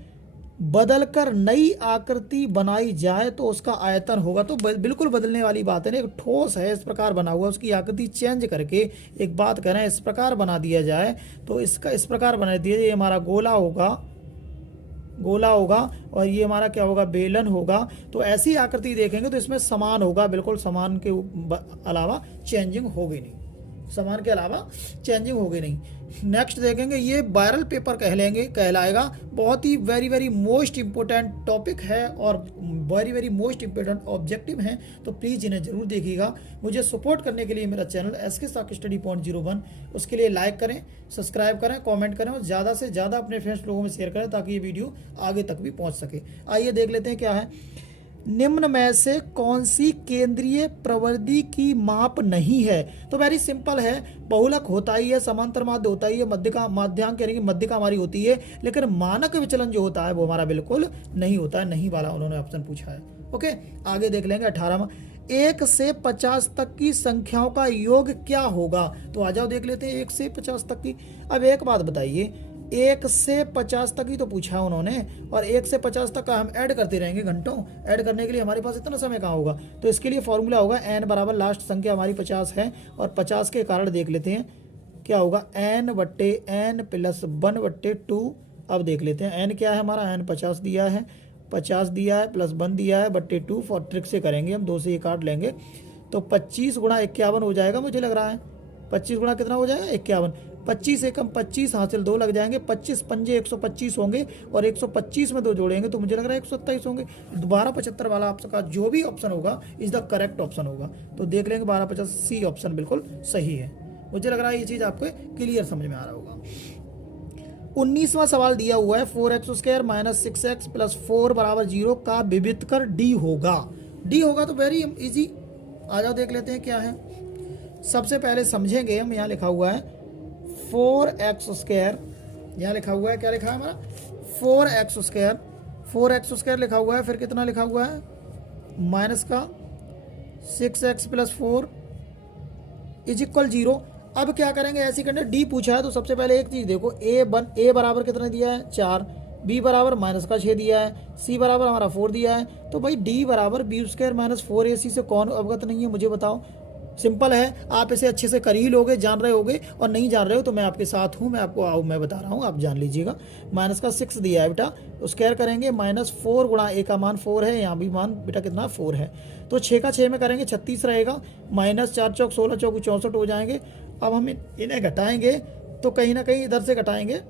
बदलकर नई आकृति बनाई जाए तो उसका आयतन होगा। तो बिल्कुल बदलने वाली बात है ना, एक ठोस है इस प्रकार बना हुआ, उसकी आकृति चेंज करके एक बात कह रहे हैं इस प्रकार बना दिया जाए, तो इसका इस प्रकार बना दिया, ये हमारा गोला होगा और ये हमारा क्या होगा, बेलन होगा। तो ऐसी आकृति देखेंगे तो इसमें समान होगा, बिल्कुल समान के अलावा चेंजिंग होगी नहीं, समान के अलावा चेंजिंग होगी नहीं। नेक्स्ट देखेंगे, ये वायरल पेपर कहलाएगा। बहुत ही वेरी मोस्ट इम्पोर्टेंट टॉपिक है और वेरी मोस्ट इम्पोर्टेंट ऑब्जेक्टिव है, तो प्लीज़ इन्हें जरूर देखिएगा। मुझे सपोर्ट करने के लिए मेरा चैनल SK साकी स्टडी पॉइंट 01, उसके लिए लाइक करें, सब्सक्राइब करें, कमेंट करें और ज़्यादा से ज़्यादा अपने फ्रेंड्स लोगों में शेयर करें ताकि ये वीडियो आगे तक भी पहुँच सके। आइए देख लेते हैं क्या है। निम्न में से कौन सी केंद्रीय प्रवृत्ति की माप नहीं है, तो वेरी सिंपल है, बहुलक होता ही है, समांतर माध्य होता ही है, माध्यांक यानी कि मध्यिका हमारी होती है, लेकिन मानक विचलन जो होता है वो हमारा बिल्कुल नहीं होता है। नहीं वाला उन्होंने ऑप्शन पूछा है। ओके, आगे देख लेंगे 18वां, 1 से 50 तक की संख्याओं का योग क्या होगा। तो आ जाओ देख लेते हैं 1 से 50 तक की। अब एक बात बताइए, 1 से 50 तक ही तो पूछा है उन्होंने, और 1 से 50 तक का हम ऐड करते रहेंगे घंटों। ऐड करने के लिए हमारे पास इतना समय कहाँ होगा, तो इसके लिए फॉर्मूला होगा n बराबर लास्ट संख्या हमारी 50 है, और 50 के कारण देख लेते हैं क्या होगा, n बट्टे n प्लस 1/2। अब देख लेते हैं n क्या है हमारा, n 50 दिया है, 50 दिया है प्लस 1 दिया है बट्टे 2। फॉर ट्रिक से करेंगे हम, 2 से ये काट लेंगे, तो 25 गुणा 51 हो जाएगा, मुझे लग रहा है 25 गुणा कितना हो जाएगा 51। 25 से कम 25 हासिल 2 लग जाएंगे, 25 पंजे 125 होंगे, और 125 में 2 जोड़ेंगे तो मुझे लग रहा है 127 होंगे। 1275 वाला आपका जो भी ऑप्शन होगा इज द करेक्ट ऑप्शन होगा। तो देख लेंगे 1250 सी ऑप्शन बिल्कुल सही है। मुझे लग रहा है ये चीज़ आपको क्लियर समझ में आ रहा होगा। 19वां सवाल दिया हुआ है 4x² माइनस 6x प्लस 4 बराबर 0 का विविध कर डी होगा। डी होगा तो वेरी इजी, आ जाओ देख लेते हैं क्या है। सबसे पहले समझेंगे हम, यहाँ लिखा हुआ है 4x², यहाँ लिखा हुआ है, क्या लिखा है हमारा 4x² लिखा हुआ है, फिर कितना लिखा हुआ है माइनस का 6x प्लस 4 इज इक्वल 0। अब क्या करेंगे, ऐसी कंडीशन डी पूछा है तो सबसे पहले एक चीज़ देखो, ए बराबर कितना दिया है 4, बी बराबर माइनस का 6 दिया है, सी बराबर हमारा 4 दिया है, तो भाई डी बराबर b² माइनस 4ac से कौन अवगत नहीं है मुझे बताओ। सिंपल है, आप इसे अच्छे से कर ही लोगे, जान रहे होगे, और नहीं जान रहे हो तो मैं आपके साथ हूँ, मैं बता रहा हूँ, आप जान लीजिएगा। माइनस का 6 दिया है बेटा, स्क्वायर करेंगे माइनस 4 गुणा ए का मान 4 है, यहाँ भी मान बेटा कितना 4 है, तो 6 का 6 में करेंगे 36 रहेगा, माइनस 4 चौक 16 चौक 64 हो जाएंगे। अब हम इन्हें घटाएंगे तो कहीं ना कहीं इधर से घटाएंगे,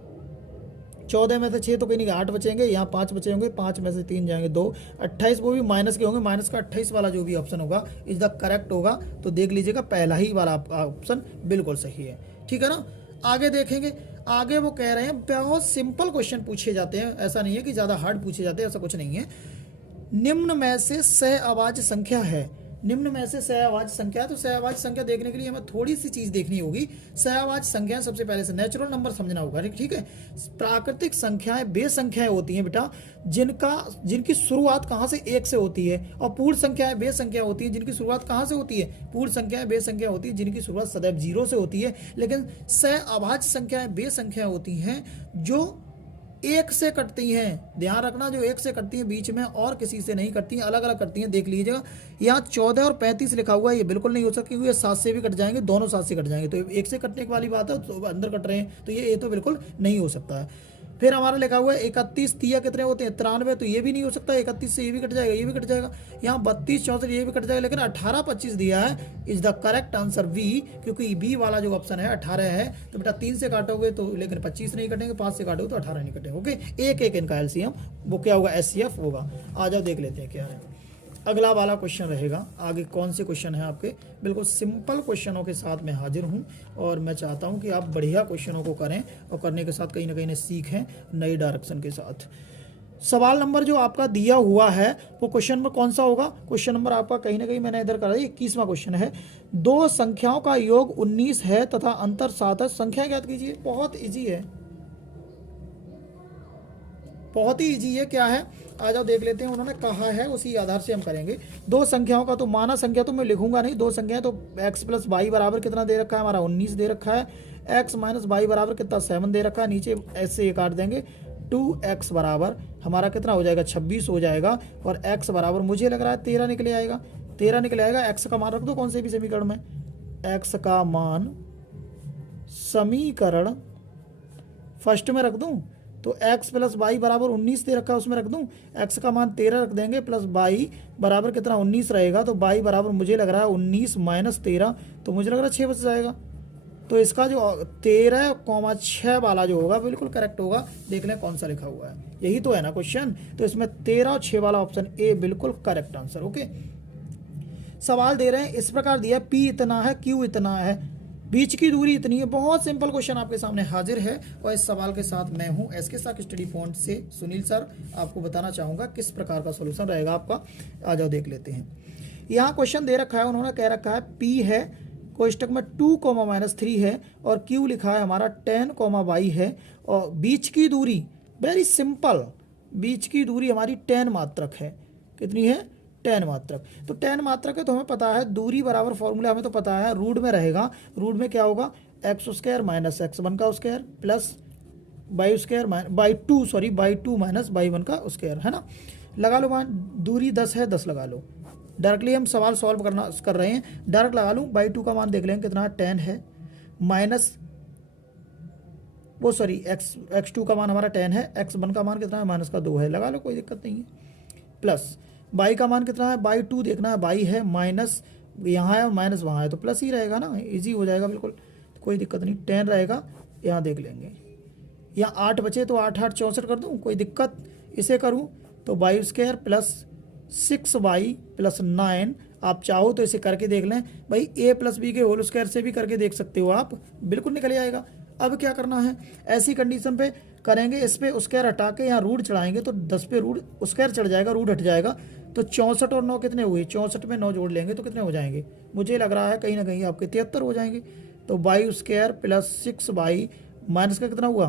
14 में से 6 तो कहीं नहीं 8 बचेंगे, यहाँ 5 बचे होंगे, 5 में से 3 जाएंगे 2, 28 वो भी माइनस के होंगे, माइनस का 28 वाला जो भी ऑप्शन होगा इज द करेक्ट होगा। तो देख लीजिएगा पहला ही वाला ऑप्शन बिल्कुल सही है। ठीक है ना। आगे देखेंगे, आगे वो कह रहे हैं बहुत सिंपल क्वेश्चन पूछे जाते हैं, ऐसा नहीं है कि ज़्यादा हार्ड पूछे जाते हैं, ऐसा कुछ नहीं है। निम्न में से सह आवाज संख्या है, निम्न में से सह आवाज संख्या है, तो सह आवाज संख्या देखने के लिए हमें थोड़ी सी चीज देखनी होगी। सह आवाज संख्या सबसे पहले से नेचुरल नंबर समझना होगा, ठीक है। प्राकृतिक संख्याएं वे संख्याएं होती हैं बेटा जिनकी शुरुआत कहाँ से, एक से होती है। और पूर्ण संख्याएं वे संख्या होती है जिनकी शुरुआत कहाँ से होती है, पूर्ण संख्याएं वे संख्या होती है जिनकी शुरुआत सदैव 0 से होती है। लेकिन सह आवाज संख्याएं वे संख्या होती हैं जो एक से कटती हैं, ध्यान रखना, जो एक से कटती हैं बीच में और किसी से नहीं कटती हैं, अलग अलग कटती हैं। देख लीजिएगा यहाँ 14 और 35 लिखा हुआ है, ये बिल्कुल नहीं हो सकता क्योंकि ये 7 से भी कट जाएंगे, दोनों 7 से कट जाएंगे, तो एक से कटने वाली बात है, तो अंदर कट रहे हैं, तो ये तो बिल्कुल नहीं हो सकता है। फिर हमारा लिखा हुआ है 31 तिया कितने होते हैं, 93, तो ये भी नहीं हो सकता, 31 से ये भी कट जाएगा, ये भी कट जाएगा। यहाँ 32 64 ये भी कट जाएगा, लेकिन 18 25 दिया है, is the correct answer B, क्योंकि बी वाला जो ऑप्शन है 18 है। तो बेटा 3 से काटोगे तो, लेकिन 25 नहीं कटेंगे, 5 से काटोगे तो 18 नहीं कटेंगे। ओके, एक एक इनका एलसीएम वो क्या होगा, एचसीएफ होगा। आ जाओ देख लेते हैं क्या है। अगला वाला क्वेश्चन रहेगा, आगे कौन से क्वेश्चन है आपके, बिल्कुल सिंपल क्वेश्चनों के साथ मैं हाजिर हूं, और मैं चाहता हूं कि आप बढ़िया क्वेश्चनों को करें और करने के साथ कहीं ना कहीं सीखें नई डायरेक्शन के साथ। सवाल नंबर जो आपका दिया हुआ है वो क्वेश्चन नंबर कौन सा होगा, क्वेश्चन नंबर आपका कहीं ना कहीं मैंने इधर करा, 21वां क्वेश्चन है। दो संख्याओं का योग 19 है तथा अंतर 7 है, संख्या ज्ञात कीजिए। बहुत ईजी है, बहुत ही ईजी है। क्या है, आ जाओ देख लेते हैं, उन्होंने कहा है उसी आधार से हम करेंगे। दो संख्याओं का, तो माना संख्या तो मैं लिखूंगा नहीं, दो संख्या तो x प्लस वाई बराबर कितना दे रखा है हमारा 19 दे रखा है, x माइनस वाई बराबर कितना 7 दे रखा है, नीचे s से ये काट देंगे, 2x बराबर हमारा कितना हो जाएगा 26 हो जाएगा, और x बराबर मुझे लग रहा है 13 निकले आएगा, 13 निकले आएगा। x का मान रख दो कौन से भी समीकरण में, x का मान समीकरण फर्स्ट में रख दूं, तो x प्लस वाई बराबर 19 दे रखा है उसमें रख दूं, x का मान 13 रख देंगे, प्लस वाई बराबर कितना 19 रहेगा, तो वाई बराबर मुझे लग रहा है 19 माइनस 13, तो मुझे लग रहा है 6 बच जाएगा। तो इसका जो 13,6 वाला जो होगा बिल्कुल करेक्ट होगा। देख लें कौन सा लिखा हुआ है, यही तो है ना क्वेश्चन, तो इसमें 13 और 6 वाला ऑप्शन ए बिल्कुल करेक्ट आंसर। ओके, सवाल दे रहे हैं इस प्रकार दिया, P इतना है, Q इतना है, बीच की दूरी इतनी है। बहुत सिंपल क्वेश्चन आपके सामने हाजिर है, और इस सवाल के साथ मैं हूं एसके साक स्टडी पॉइंट से सुनील सर, आपको बताना चाहूँगा किस प्रकार का सोल्यूशन रहेगा आपका। आ जाओ देख लेते हैं। यहाँ क्वेश्चन दे रखा है, उन्होंने कह रखा है P है कोष्टक में 2,-3 है, और Q लिखा है हमारा 10,y है, और बीच की दूरी वेरी सिंपल, बीच की दूरी हमारी 10 मात्रक है। कितनी है, 10 मात्रक। तो 10 मात्रक है, तो हमें पता है दूरी बराबर फॉर्मूला हमें तो पता है, रूट में रहेगा, रूट में क्या होगा एक्स स्क्वायर माइनस x1 का square plus by square by two minus by 1 का स्क्वायर, है ना। लगा लो मान, दूरी 10 है, 10 लगा लो। डायरेक्टली हम सवाल सॉल्व कर रहे हैं, डायरेक्ट लगा लूँ, बाई 2 का मान देख लेंगे कितना 10 है, माइनस x2 का मान हमारा 10 है, x1 का मान कितना है माइनस का 2 है, लगा लो कोई दिक्कत नहीं है, प्लस बाई का मान कितना है, बाई 2 देखना है, बाई है, माइनस यहाँ है माइनस वहाँ है, तो प्लस ही रहेगा ना, इजी हो जाएगा बिल्कुल, कोई दिक्कत नहीं। 10 रहेगा, यहाँ देख लेंगे, यहाँ 8 बचे तो 8 8 64 कर दूँ, कोई दिक्कत। इसे करूँ तो Y square plus 6y plus 9, आप चाहो तो इसे करके देख लें भाई, a प्लस बी के होल स्क्वायर से भी करके देख सकते हो आप, बिल्कुल निकल आएगा। अब क्या करना है, ऐसी कंडीशन पे करेंगे, इस पे स्क्वायर हटा के यहाँ रूट चढ़ाएंगे, तो 10 पे रूट स्क्वायर चढ़ जाएगा, रूट हट जाएगा, तो 64 और 9 कितने हुए, 64 में 9 जोड़ लेंगे तो कितने हो जाएंगे, मुझे लग रहा है कहीं ना कहीं आपके 73 हो जाएंगे। तो Y square plus 6y minus का कितना हुआ,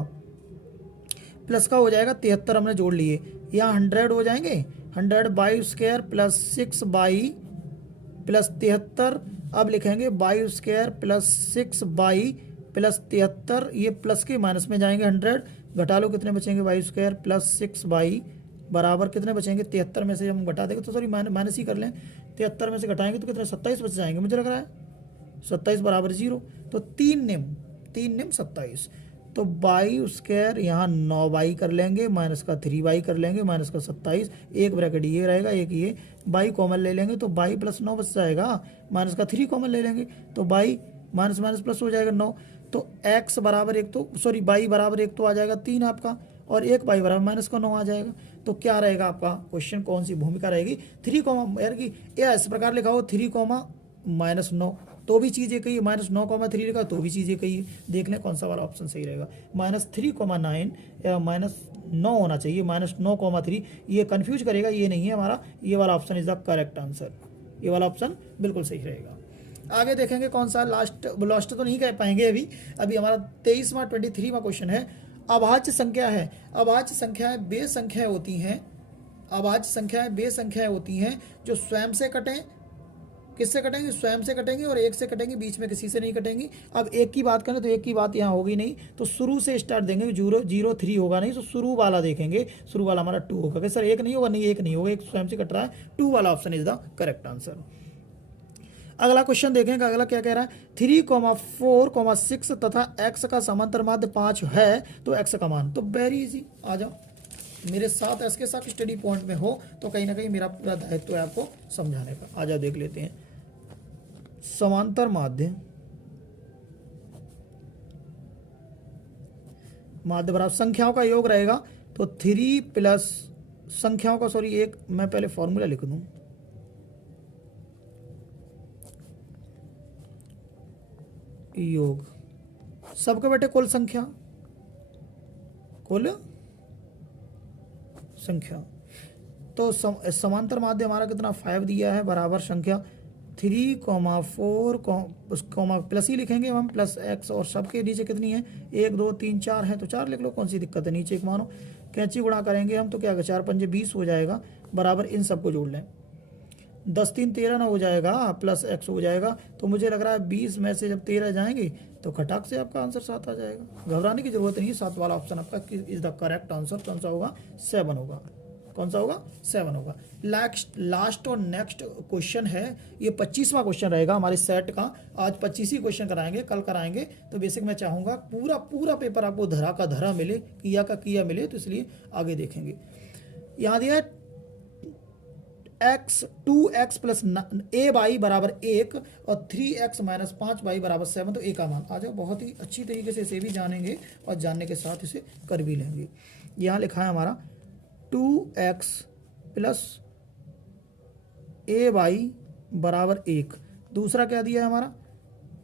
प्लस का हो जाएगा 73, हमने जोड़ लिए, यहाँ 100 हो जाएंगे, 100 Y square plus 6y plus 73, अब लिखेंगे Y square plus 6y plus 73, ये प्लस के माइनस में जाएंगे, 100 घटा लो कितने बचेंगे, वाई स्क्वायर प्लस 6y बराबर कितने बचेंगे, 73 में से हम घटा देंगे तो सॉरी माइनस ही कर लें, 73 में से घटाएंगे तो कितने 27 बच जाएंगे, मुझे लग रहा है 27 बराबर 0, तो 3 निम 27, तो बाई स्क्वायर यहाँ 9y कर लेंगे, माइनस का 3y कर लेंगे, माइनस का 27, एक ब्रैकेट ये रहेगा, एक ये, बाई कॉमन ले लेंगे तो बाई प्लस 9 बच जाएगा, माइनस का 3 कॉमन ले लेंगे तो बाई माइनस माइनस प्लस हो जाएगा 9, तो x बराबर 1 तो सॉरी बाई बराबर 1 तो आ जाएगा 3 आपका, और एक बाई बराबर माइनस का 9 आ जाएगा। तो क्या रहेगा आपका क्वेश्चन, कौन सी भूमिका रहेगी, 3 यार कि इस प्रकार लिखा हो 3 -9, तो भी चीज़ एक ही है, -9,3 लिखा तो भी चीज़ एक ही है। देख लें कौन सा वाला ऑप्शन सही रहेगा। -3,9 या -9 होना चाहिए, -9,3 ये कन्फ्यूज करेगा, ये नहीं है हमारा, ये वाला option is the correct answer. ये वाला ऑप्शन बिल्कुल सही रहेगा। आगे देखेंगे कौन सा लास्ट तो नहीं कह पाएंगे अभी हमारा 23वां 23वां क्वेश्चन है। अभाज्य संख्या है, अभाज्य संख्याएं बे संख्याएं होती हैं, अभाज्य संख्याएं बे संख्याएं होती हैं जो स्वयं से कटें, किससे कटेंगी, स्वयं से कटेंगी और एक से कटेंगी, बीच में किसी से नहीं कटेंगी। अब एक की बात करें तो एक की बात यहाँ होगी नहीं, तो शुरू से स्टार्ट देंगे, 0 3 होगा नहीं, तो शुरू वाला देखेंगे, शुरू वाला हमारा 2 होगा। कि सर एक नहीं होगा, नहीं एक नहीं होगा, एक स्वयं से कट रहा है, 2 वाला option is the correct answer. अगला क्वेश्चन देखेंगे, अगला क्या कह रहा है, 3,4,6 तथा x का समांतर माध्य 5 है तो x का मान, तो वेरी इजी, आ जाओ मेरे साथ इसके साथ स्टडी पॉइंट में हो तो कहीं ना कहीं मेरा पूरा दायित्व है आपको समझाने का। आ जाओ देख लेते हैं। समांतर माध्य बराबर संख्याओं का योग रहेगा, तो 3 प्लस संख्याओं का, सॉरी एक मैं पहले फॉर्मूला लिख दूं, योग सबके बेटे कुल संख्या, कुल संख्या, तो समांतर माध्य हमारा कितना 5 दिया है, बराबर संख्या 3,4 प्लस ही लिखेंगे हम, प्लस x, और सबके नीचे कितनी है 1 2 3 4 है तो 4 लिख लो, कौन सी दिक्कत है, नीचे एक मानो, कैंची गुणा करेंगे हम तो क्या 4 पंजे 20 हो जाएगा, बराबर इन सबको जोड़ लें, 10 3 13 ना हो जाएगा, प्लस x हो जाएगा, तो मुझे लग रहा है 20 में से जब 13 जाएंगे तो खटाक से आपका आंसर 7 आ जाएगा। घबराने की जरूरत नहीं, 7 वाला ऑप्शन आपका इज द करेक्ट आंसर। कौन सा होगा, 7 होगा। कौन सा होगा, 7 होगा। लास्ट और नेक्स्ट क्वेश्चन है, ये 25वां क्वेश्चन रहेगा हमारे सेट का। आज 25 ही क्वेश्चन कराएंगे, कल कराएंगे, तो बेसिक मैं चाहूँगा पूरा पेपर आपको धरा का धरा मिले, किया का किया मिले, तो इसलिए आगे देखेंगे। यहाँ दिया x 2x plus a by बराबर 1 और 3x माइनस 5 बाई बराबर 7, तो a का मान आ जाओ। बहुत ही अच्छी तरीके से इसे भी जानेंगे और जानने के साथ इसे कर भी लेंगे। यहाँ लिखा है हमारा 2x प्लस a बाई बराबर 1, दूसरा क्या दिया है हमारा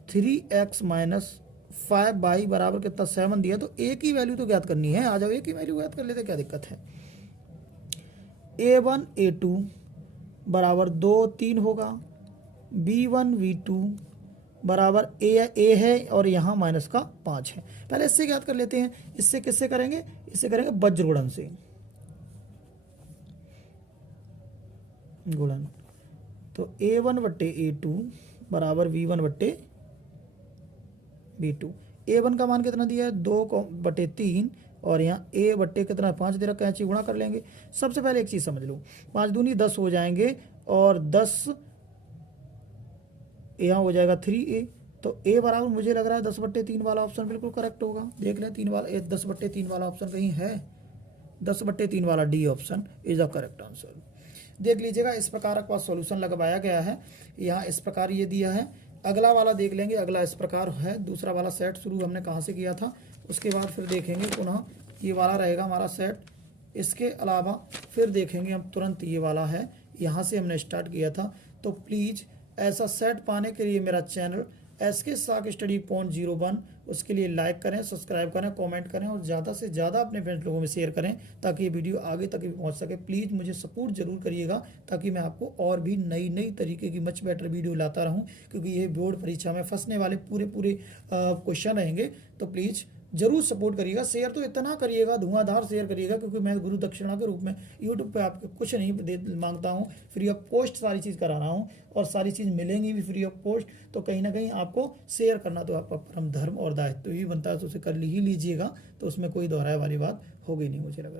3x माइनस 5 बाई बराबर कितना 7 दिया, तो a की वैल्यू तो ज्ञात करनी है। आ जाओ a की वैल्यू ज्ञात कर लेते, क्या दिक्कत है। a1 a2 बराबर 2 3 होगा, b1 v2 बराबर a है और यहाँ माइनस का 5 है। पहले इससे ज्ञात कर लेते हैं, इससे किससे करेंगे, इससे करेंगे वज्र गुणन से, गुणन, तो a1 बट्टे a2 बराबर v1 बट्टे v2। a1 का मान कितना दिया है 2/3 और यहाँ a बट्टे कितना 5 दे रखा है, गुणा कर लेंगे। सबसे पहले एक चीज़ समझ लो, 5 दूनी 10 हो जाएंगे और 10 यहाँ हो जाएगा 3a, तो a बराबर मुझे लग रहा है 10/3 वाला ऑप्शन बिल्कुल करेक्ट होगा। देख लें 3 वाला 10/3 वाला ऑप्शन कहीं है, 10/3 वाला D option is the correct answer. देख लीजिएगा, इस प्रकार आपका सॉल्यूशन लगवाया गया है। यहाँ इस प्रकार ये दिया है। अगला वाला देख लेंगे, अगला इस प्रकार है। दूसरा वाला सेट शुरू हमने कहाँ से किया था, उसके बाद फिर देखेंगे पुनः ये वाला रहेगा हमारा सेट। इसके अलावा फिर देखेंगे हम तुरंत ये वाला है, यहाँ से हमने स्टार्ट किया था। तो प्लीज़ ऐसा सेट पाने के लिए मेरा चैनल SK साक स्टडी पॉइंट 01 उसके लिए लाइक करें, सब्सक्राइब करें, कमेंट करें और ज़्यादा से ज़्यादा अपने फ्रेंड्स लोगों में शेयर करें ताकि ये वीडियो आगे तक भी पहुंच सके। प्लीज़ मुझे सपोर्ट जरूर करिएगा ताकि मैं आपको और भी नई तरीके की मच बेटर वीडियो लाता रहूं, क्योंकि ये बोर्ड परीक्षा में फंसने वाले पूरे क्वेश्चन रहेंगे। तो प्लीज़ जरूर सपोर्ट करिएगा, शेयर तो इतना करिएगा, धुआंधार शेयर करिएगा, क्योंकि मैं गुरु दक्षिणा के रूप में यूट्यूब पे आपको कुछ नहीं मांगता हूँ, फ्री ऑफ कॉस्ट सारी चीज़ करा रहा हूँ और सारी चीज़ मिलेंगी भी फ्री ऑफ कॉस्ट। तो कहीं ना कहीं आपको शेयर करना तो आपका परम धर्म और दायित्व ही बनता है, तो उसे कर ही लीजिएगा, तो उसमें कोई दोहराए वाली बात होगी नहीं मुझे लगा।